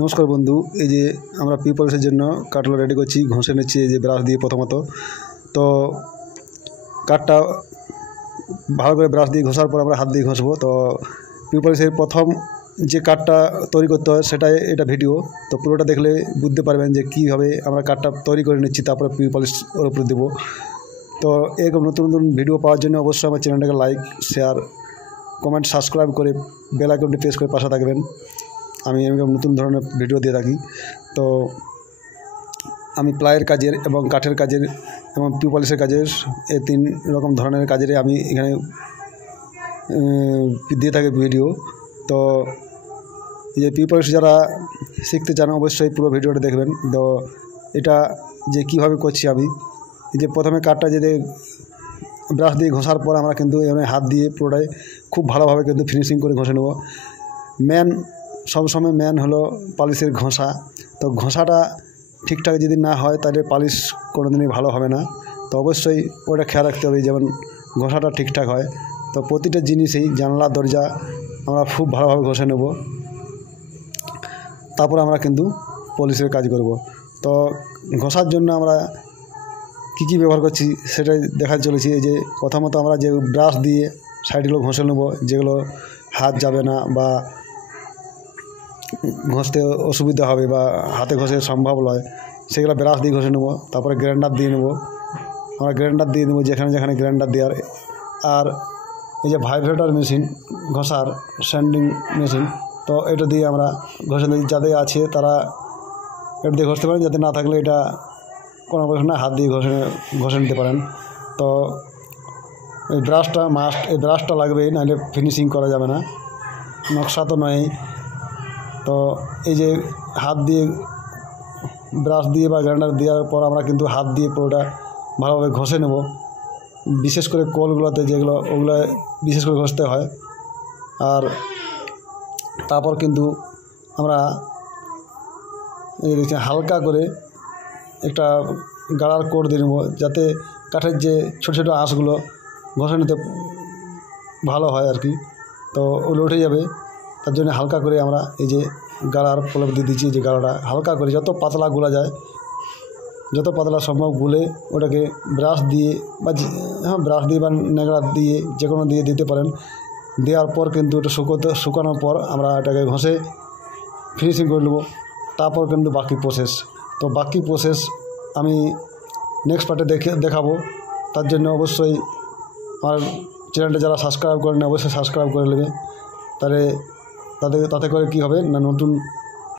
নমস্কার বন্ধু, এই যে আমরা পিপলসের জন্য কাঠগুলো রেডি করছি, ঘষে নিচ্ছি এই যে ব্রাশ দিয়ে। প্রথমত তো কাঠটা ভালো করে ব্রাশ দিয়ে ঘষার পর আমরা হাত দিয়ে ঘষবো। তো পিপলসের প্রথম যে কাঠটা তৈরি করতে হয় সেটাই এটা ভিডিও। তো পুরোটা দেখলে বুঝতে পারবেন যে কীভাবে আমরা কাঠটা তৈরি করে নিচ্ছি, তারপরে পিপলস ওর উপরে দেবো। তো এরকম নতুন নতুন ভিডিও পাওয়ার জন্য অবশ্যই আমার চ্যানেলটাকে লাইক, শেয়ার, কমেন্ট, সাবস্ক্রাইব করে বেল আইকনটি প্রেস করে পাশে থাকবেন। আমি এরকম নতুন ধরনের ভিডিও দিয়ে থাকি। তো আমি প্লাইয়ের কাজের এবং কাঠের কাজের এবং পিপলসের কাজের এই 3 রকম ধরনের কাজের আমি এখানে দিয়ে থাকি ভিডিও। তো এই যে পিপলস যারা শিখতে চান অবশ্যই পুরো ভিডিওটা দেখবেন। তো এটা যে কীভাবে করছি আমি, এই যে প্রথমে কাঠটা যদি ব্রাশ দিয়ে ঘষার পর আমরা কিন্তু এখানে হাত দিয়ে পুরোটাই খুব ভালোভাবে কিন্তু ফিনিশিং করে ঘষে নেব। সবসময় মেন হলো পালিশের ঘষা। তো ঘষাটা ঠিকঠাক যদি না হয় তাহলে পালিশ কোনোদিনই ভালো হবে না। তো অবশ্যই ওটা খেয়াল রাখতে হবে যেমন ঘষাটা ঠিকঠাক হয়। তো প্রতিটা জিনিসেই জানলা দরজা আমরা খুব ভালোভাবে ঘষে নেব, তারপর আমরা কিন্তু পলিশের কাজ করব। তো ঘষার জন্য আমরা কী ব্যবহার করছি সেটাই দেখাতে চলেছি। এই যে প্রথমত আমরা যে ব্রাশ দিয়ে সাইডগুলো ঘষে নেব, যেগুলো হাত যাবে না বা ঘষতে অসুবিধা হবে বা হাতে ঘষে সম্ভব নয়, সেগুলো ব্রাশ দিয়ে ঘষে নেব। তারপরে গ্রাইন্ডার দিয়ে নেব, আমরা গ্রাইন্ডার দিয়ে নেব যেখানে যেখানে গ্রাইন্ডার দেওয়ার। আর এই যে ভাইব্রেটর মেশিন, ঘষার স্যান্ডিং মেশিন, তো এটা দিয়ে আমরা ঘষে নিই। যাদের আছে তারা এটা দিয়ে ঘষতে পারেন, যাতে না থাকলে এটা কোনো প্রশ্ন না, হাত দিয়ে ঘষে নিতে পারেন। তো এই ব্রাশটা মাস্ট, এই ব্রাশটা লাগবেই, নাহলে ফিনিশিং করা যাবে না, নকশা তো নয়। তো এই যে হাত দিয়ে ব্রাশ দিয়ে বা গ্রাইন্ডার দেওয়ার পর আমরা কিন্তু হাত দিয়ে পুরোটা ভালোভাবে ঘষে নেব, বিশেষ করে কোলগুলোতে যেগুলো, ওগুলো বিশেষ করে ঘষতে হয়। আর তারপর কিন্তু আমরা এই দেখছি হালকা করে একটা গাড়ার কোট দিয়ে নেব, যাতে কাঠের যে ছোটো ছোটো আঁশগুলো ঘষে নিতে ভালো হয় আর কি। তো ওগুলো উঠে যাবে, তার জন্য হালকা করে আমরা এই যে গাড়ার প্রলেপ দিয়ে দিচ্ছি। যে গাড়াটা হালকা করে যত পাতলা গুলা যায়, যত পাতলা সম্ভব গুলে ওটাকে ব্রাশ দিয়ে বা ব্রাশ দিয়ে বা নেগড়া দিয়ে যে কোনো দিয়ে দিতে পারেন। দেওয়ার পর কিন্তু ওটা শুকানোর পর আমরা এটাকে ঘষে ফিনিশিং করে নেব। তারপর কিন্তু বাকি প্রসেস। তো বাকি প্রসেস আমি নেক্সট পার্টে দেখাবো। তার জন্য অবশ্যই আমার চ্যানেলটা যারা সাবস্ক্রাইব করেন অবশ্যই সাবস্ক্রাইব করে নেবে। তাতে করে কী হবে না, নতুন